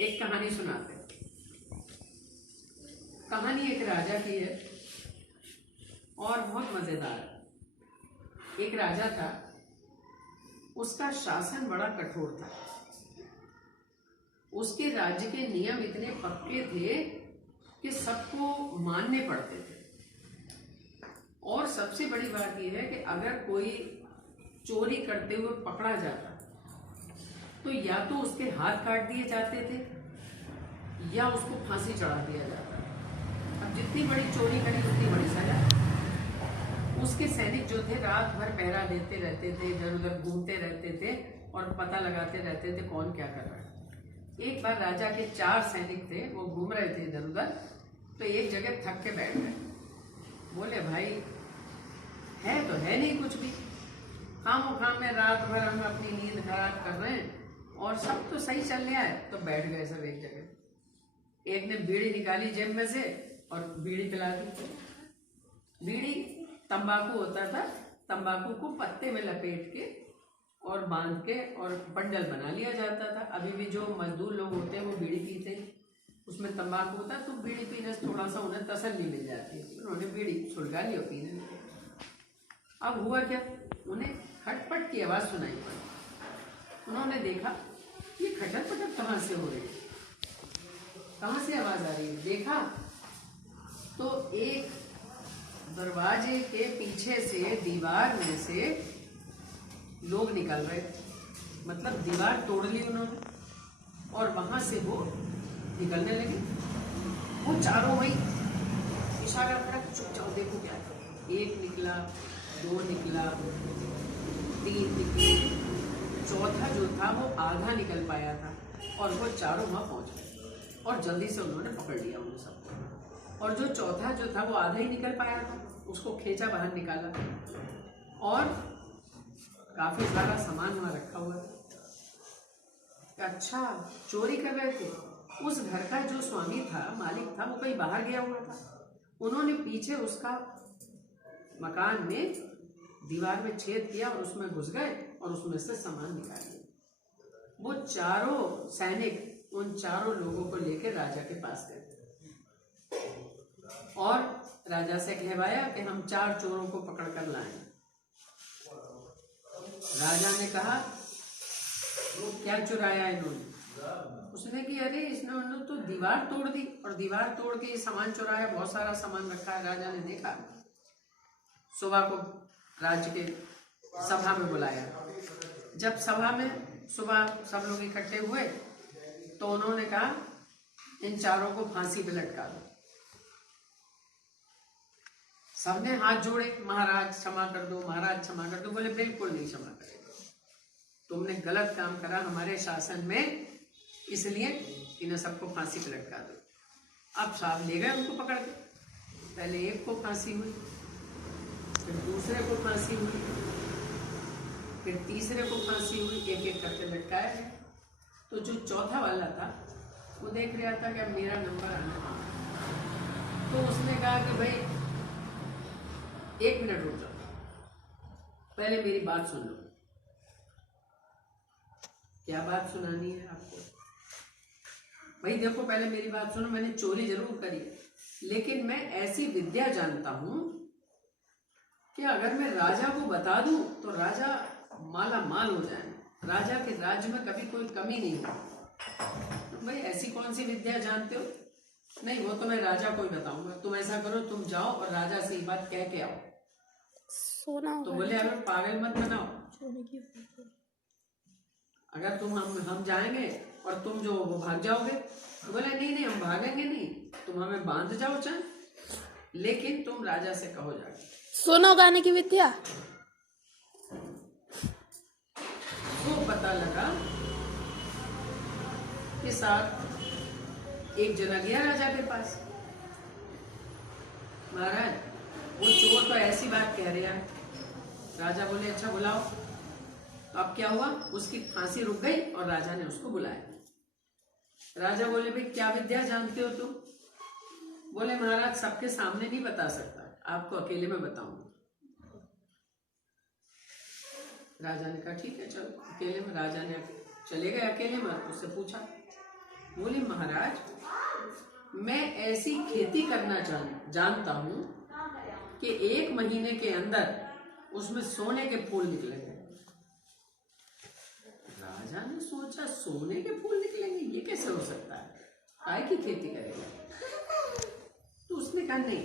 एक कहानी सुनाते हैं। कहानी एक राजा की है और बहुत मजेदार। एक राजा था, उसका शासन बड़ा कठोर था। उसके राज्य के नियम इतने पक्के थे कि सबको मानने पड़ते थे। और सबसे बड़ी बात यह है कि अगर कोई चोरी करते हुए पकड़ा जाता तो या तो उसके हाथ काट दिए जाते थे या उसको फांसी चढ़ा दिया जाता। अब जितनी बड़ी चोरी करी उतनी बड़ी सजा। उसके सैनिक जो थे रात भर पहरा देते रहते थे, इधर उधर घूमते रहते थे और पता लगाते रहते थे कौन क्या कर रहा है। एक बार राजा के 4 सैनिक थे, वो घूम रहे थे इधर उधर, तो एक जगह थक के बैठ गए। बोले भाई है तो है नहीं कुछ भी, खाम में रात भर हम अपनी नींद खराब कर रहे हैं और सब तो सही चल रहा है। तो बैठ गए सब एक जगह। एक ने बीड़ी निकाली जेब में से और बीड़ी पिला दी। बीड़ी तंबाकू होता था, तंबाकू को पत्ते में लपेट के और बांध के और बंडल बना लिया जाता था। अभी भी जो मजदूर लोग होते हैं वो बीड़ी पीते हैं, उसमें तंबाकू होता है, तो बीड़ी पीने से थोड़ा सा उन्हें तसल्ली मिल जाती है। उन्होंने बीड़ी सुलगा ली और पीने लगे। अब हुआ क्या, उन्हें खटपट की आवाज सुनाई पड़ी। उन्होंने देखा ये खटक पटक कहाँ से हो रही है, कहाँ से आवाज आ रही है। देखा तो एक दरवाजे के पीछे से दीवार में से लोग निकल रहे थे। मतलब दीवार तोड़ ली उन्होंने और वहां से वो निकलने लगे। वो चारों वही इशारा करा, चुप जाओ देखो क्या है। 1 निकला, 2 निकला, 3 निकले, चौथा जो था वो आधा निकल पाया था और वो चारों वहां पहुंच गए और जल्दी से उन्होंने पकड़ लिया उन सबको। और जो चौथा जो था वो आधा ही निकल पाया था, उसको खींचा बाहर निकाला और काफी सारा सामान वहां रखा हुआ था। अच्छा, चोरी कर रहे थे। उस घर का जो स्वामी था, मालिक था, वो कहीं बाहर गया हुआ था। उन्होंने पीछे उसका मकान में दीवार में छेद किया और उसमें घुस गए और उसमें से सामान निकाल लिया। वो चारों सैनिक उन चारों लोगों को लेकर राजा के पास गए और राजा से कहवाया कि हम 4 चोरों को पकड़ कर लाएं। राजा ने कहा क्या चुराया इन्होंने? उसने कि अरे इसने तो दीवार तोड़ दी और दीवार तोड़ के ये सामान चुराया, बहुत सारा सामान रखा है। राजा ने देखा, सुबह को राज्य के सभा में बुलाया। जब सभा में सुबह सब लोग इकट्ठे हुए तो उन्होंने कहा इन चारों को फांसी पे लटका दो। सबने हाथ जोड़े, महाराज क्षमा कर दो, महाराज क्षमा कर दो। बोले बिल्कुल नहीं क्षमा करेंगे, तुमने गलत काम करा हमारे शासन में, इसलिए इन्हें सबको फांसी पे लटका दो। अब साहब ले गए उनको पकड़ के। पहले एक को फांसी हुई, फिर दूसरे को फांसी हुई, फिर तीसरे को फांसी हुई। एक एक करके लटकाया गया। तो जो चौथा वाला था वो देख रहा था कि अब मेरा नंबर आना है, तो उसने कहा कि भाई 1 मिनट रुक जाओ, पहले मेरी बात सुन लो। क्या बात सुनानी है आपको? भाई देखो, पहले मेरी बात सुनो। मैंने चोरी जरूर करी, लेकिन मैं ऐसी विद्या जानता हूं कि अगर मैं राजा को बता दूं तो राजा माला माल हो जाए। राजा के राज्य में कभी कोई कमी नहीं हो। तो भाई ऐसी कौन सी विद्या जानते हो? नहीं, वो तो मैं राजा को ही बताऊंगा। तुम ऐसा करो, तुम जाओ और राजा से ये बात कह के आओ। तो बोले अगर पागल मत बनाओ, अगर तुम हम जाएंगे और तुम जो वो भाग जाओगे। तो बोले नहीं हम भागेंगे नहीं, तुम हमें बांध जाओ चाहे, लेकिन तुम राजा से कहो जाके। सोना उगाने की विद्या। वो पता लगा कि साथ एक जना गया राजा के पास। महाराज वो चोर तो ऐसी बात कह रहा है। राजा बोले अच्छा बुलाओ। तो अब क्या हुआ, उसकी फांसी रुक गई और राजा ने उसको बुलाया। राजा बोले भाई क्या विद्या जानते हो तुम? बोले महाराज सबके सामने नहीं बता सकता, आपको अकेले में बताऊंगा। राजा ने कहा ठीक है चलो। अकेले में राजा ने चले गए, अकेले में उससे पूछा बोले महाराज मैं ऐसी खेती करना जानता हूं कि 1 महीने के अंदर उसमें सोने के फूल निकलेंगे। राजा ने सोचा सोने के फूल निकलेंगे, ये कैसे हो सकता है, काय की खेती करेगा। तो उसने कहा नहीं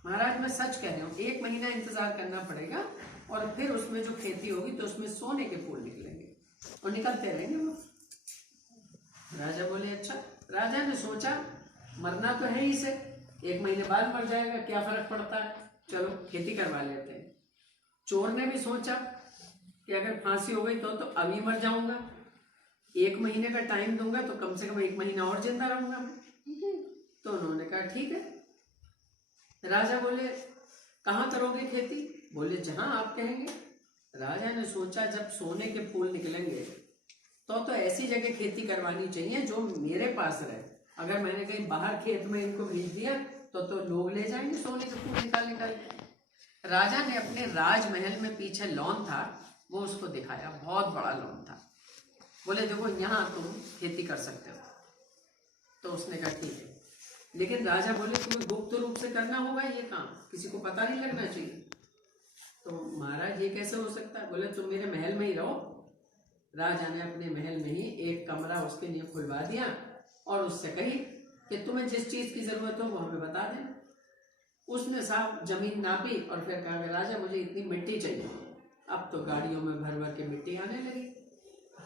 महाराज मैं सच कह रही हूँ, 1 महीना इंतजार करना पड़ेगा और फिर उसमें जो खेती होगी तो उसमें सोने के फूल निकलेंगे और निकलते रहेंगे वो। राजा बोले अच्छा। राजा ने सोचा मरना तो है ही से, 1 महीने बाद मर जाएगा, क्या फर्क पड़ता है, चलो खेती करवा लेते हैं। चोर ने भी सोचा कि अगर फांसी हो गई तो अभी मर जाऊंगा, 1 महीने का टाइम दूंगा तो कम से कम 1 महीना और जिंदा रहूंगा मैं। तो उन्होंने कहा ठीक है। राजा बोले कहाँ करोगे खेती, बोले जहां आप कहेंगे। राजा ने सोचा जब सोने के फूल निकलेंगे तो ऐसी जगह खेती करवानी चाहिए जो मेरे पास रहे। अगर मैंने कहीं बाहर खेत में इनको भेज दिया तो लोग ले जाएंगे सोने के फूल निकाल। राजा ने अपने राजमहल में पीछे लॉन था वो उसको दिखाया, बहुत बड़ा लॉन था। बोले देखो यहाँ तुम खेती कर सकते हो। तो उसने कहा ठीक है, लेकिन राजा बोले तुम्हें गुप्त रूप से करना होगा ये काम, किसी को पता नहीं लगना चाहिए। तो महाराज ये कैसे हो सकता है, बोले तुम मेरे महल में ही रहो। राजा ने अपने महल में ही एक कमरा उसके लिए खुलवा दिया और उससे कही कि तुम्हें जिस चीज की जरूरत हो वो हमें बता देना। उसने साफ जमीन नापी और फिर कहा राजा मुझे इतनी मिट्टी चाहिए। अब तो गाड़ियों में भर भर के मिट्टी आने लगी,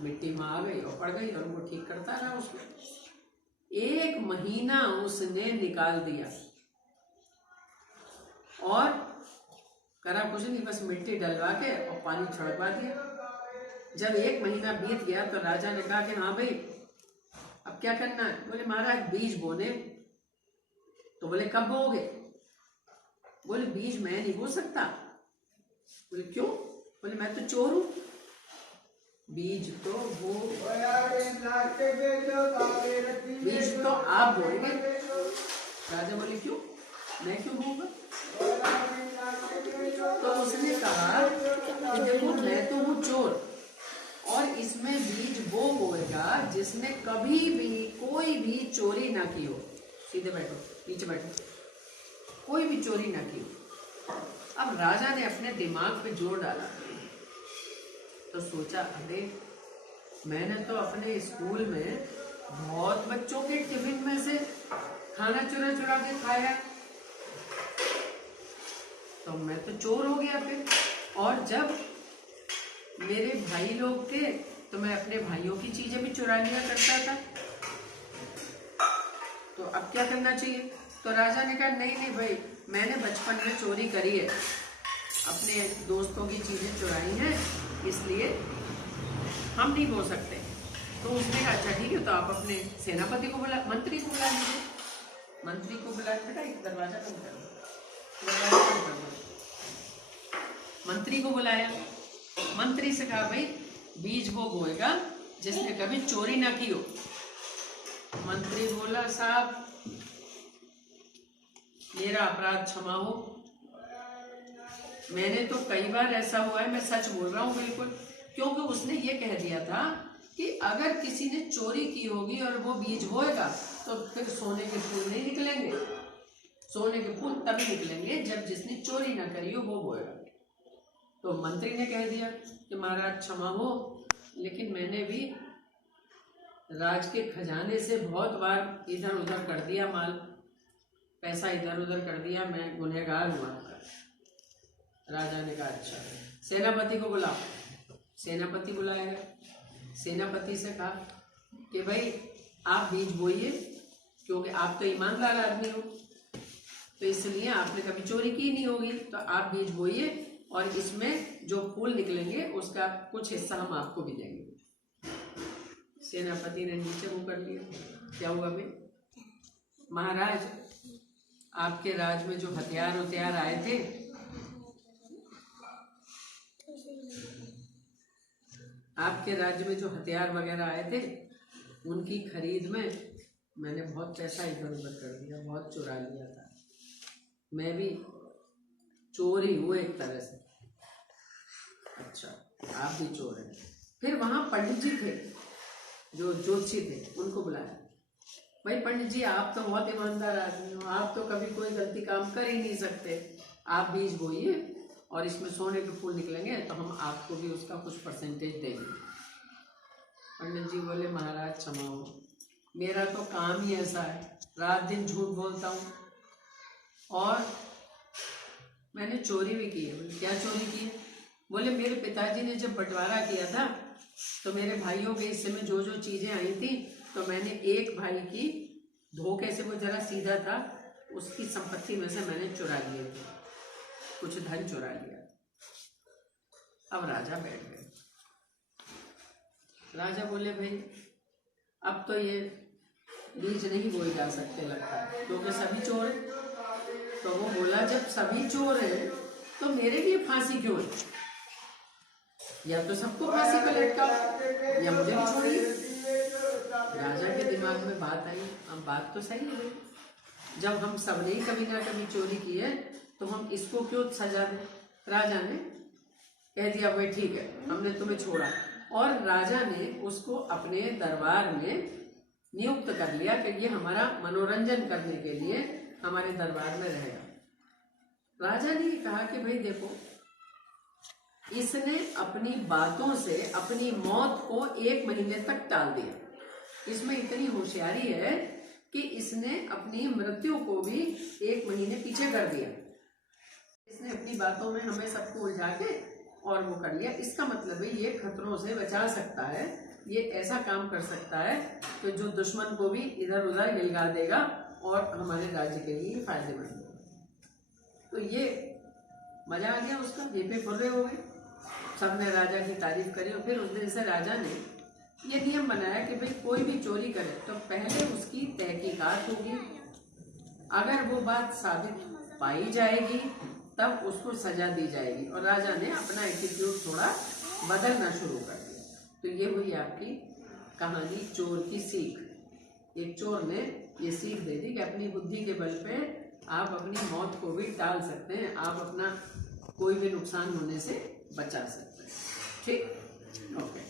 मिट्टी में आ गई और पड़ गई और वो ठीक करता रहा उसको। 1 महीना उसने निकाल दिया और करा कुछ नहीं, बस मिट्टी डलवा के और पानी छिड़कवा दिया। जब 1 महीना बीत गया तो राजा ने कहा कि हाँ भाई अब क्या करना है। बोले महाराज बीज बोने। तो बोले कब बोगे, बोले बीज मैं नहीं बो सकता। बोले क्यों, बोले मैं तो चोर हूं, बीज तो वो बीज तो आप बोएंगे। राजा बोले क्यों, मैं क्यों बोऊंगा। तो उसने कहा कि देखो मैं तो हूं चोर और इसमें बीज वो बोएगा जिसने कभी भी कोई भी चोरी ना की हो। सीधे बैठो, नीचे बैठो, कोई भी चोरी ना की हो। अब राजा ने अपने दिमाग पे जोर डाला तो सोचा अरे मैंने तो अपने स्कूल में बहुत बच्चों के टिफिन में से खाना चुरा चुरा के खाया, तो मैं तो चोर हो गया फिर। और जब मेरे भाई लोग थे तो मैं अपने भाइयों की चीजें भी चुरा लिया करता था, तो अब क्या करना चाहिए। तो राजा ने कहा नहीं नहीं भाई मैंने बचपन में चोरी करी है, अपने दोस्तों की चीजें चुराई हैं, इसलिए हम नहीं बोल सकते। तो उसने कहा अच्छा ठीक है, तो आप अपने सेनापति को बुला, मंत्री को बुला लीजिए। मंत्री को बुला, बेटा एक दरवाजा बंद कर दो। मंत्री को बुलाया, मंत्री से कहा भाई बीज वो बोएगा जिसने कभी चोरी ना की हो। मंत्री बोला साहब मेरा अपराध क्षमा हो, मैंने तो कई बार ऐसा हुआ है, मैं सच बोल रहा हूँ बिल्कुल। क्योंकि उसने ये कह दिया था कि अगर किसी ने चोरी की होगी और वो बीज बोएगा तो फिर सोने के फूल नहीं निकलेंगे, सोने के फूल तभी निकलेंगे जब जिसने चोरी ना करी हो वो बोएगा। तो मंत्री ने कह दिया कि महाराज क्षमा हो, लेकिन मैंने भी राज के खजाने से बहुत बार इधर उधर कर दिया, माल पैसा इधर उधर कर दिया, मैं गुनहगार हुआ। राजा ने कहा अच्छा सेनापति को बुलाओ। सेनापति बुलाया गया। सेनापति से कहा कि भाई आप बीज बोइए, क्योंकि आप तो ईमानदार आदमी हो, तो इसलिए आपने कभी चोरी की नहीं होगी, तो आप बीज बोइए और इसमें जो फूल निकलेंगे उसका कुछ हिस्सा हम आपको भी देंगे। सेनापति ने नीचे मुंह कर लिया। क्या हुआ भाई, महाराज आपके राज में जो हथियार आए थे आपके राज्य में जो हथियार वगैरह आए थे उनकी खरीद में मैंने बहुत पैसा इधर उधर कर दिया, बहुत चुरा लिया था, मैं भी चोर ही हूँ एक तरह से। अच्छा आप भी चोर हैं। फिर वहां पंडित जी थे जो ज्योतिषी थे, उनको बुलाया। भाई पंडित जी आप तो बहुत ईमानदार आदमी हो, आप तो कभी कोई गलती काम कर ही नहीं सकते, आप बीज बोइए और इसमें सोने के फूल निकलेंगे तो हम आपको भी उसका कुछ परसेंटेज देंगे। पंडित जी बोले महाराज क्षमा हो, मेरा तो काम ही ऐसा है, रात दिन झूठ बोलता हूँ और मैंने चोरी भी की है। बोले क्या चोरी की है? बोले मेरे पिताजी ने जब बंटवारा किया था तो मेरे भाइयों के हिस्से में जो जो चीजें आई थी तो मैंने एक भाई की, धोखे से वो जरा सीधा था, उसकी संपत्ति में से मैंने चुरा लिए थे, कुछ धन चुरा लिया। अब राजा बैठ गए। राजा बोले भाई अब तो ये बीज नहीं बोए जा सकते लगता है, क्योंकि सभी चोर है। तो वो बोला जब सभी चोर है तो मेरे लिए फांसी क्यों है? या तो सबको फांसी पर लटकाओ या मुझे भी छोड़िए। राजा के दिमाग में बात आई, अब बात तो सही है, जब हम सबने ही कभी ना कभी चोरी की है तो हम इसको क्यों सजा दें। राजा ने कह दिया भाई ठीक है, हमने तुम्हें छोड़ा, और राजा ने उसको अपने दरबार में नियुक्त कर लिया कि ये हमारा मनोरंजन करने के लिए हमारे दरबार में रहेगा। राजा ने कहा कि भाई देखो, इसने अपनी बातों से अपनी मौत को 1 महीने तक टाल दिया। इसमें इतनी होशियारी है कि इसने अपनी मृत्यु को भी 1 महीने पीछे कर दिया। इसने अपनी बातों में हमें सबको उलझा के और वो कर लिया। इसका मतलब है ये खतरों से बचा सकता है, ये ऐसा काम कर सकता है कि जो दुश्मन को भी इधर उधर गिलगा देगा और हमारे राज्य के लिए फायदेमंद होगा। तो ये मजा आ गया उसका, ये पे फुर्रे हो गए, सबने राजा की तारीफ करी। और फिर उस दिन से राजा ने ये नियम बनाया कि भाई कोई भी चोरी करे तो पहले उसकी तहकीकात होगी, अगर वो बात साबित पाई जाएगी तब उसको सजा दी जाएगी। और राजा ने अपना एटीट्यूड थोड़ा बदलना शुरू कर दिया। तो ये हुई आपकी कहानी चोर की सीख। एक चोर ने ये सीख दे दी कि अपनी बुद्धि के बल पे आप अपनी मौत को भी टाल सकते हैं, आप अपना कोई भी नुकसान होने से बचा सकते हैं। ठीक, ओके।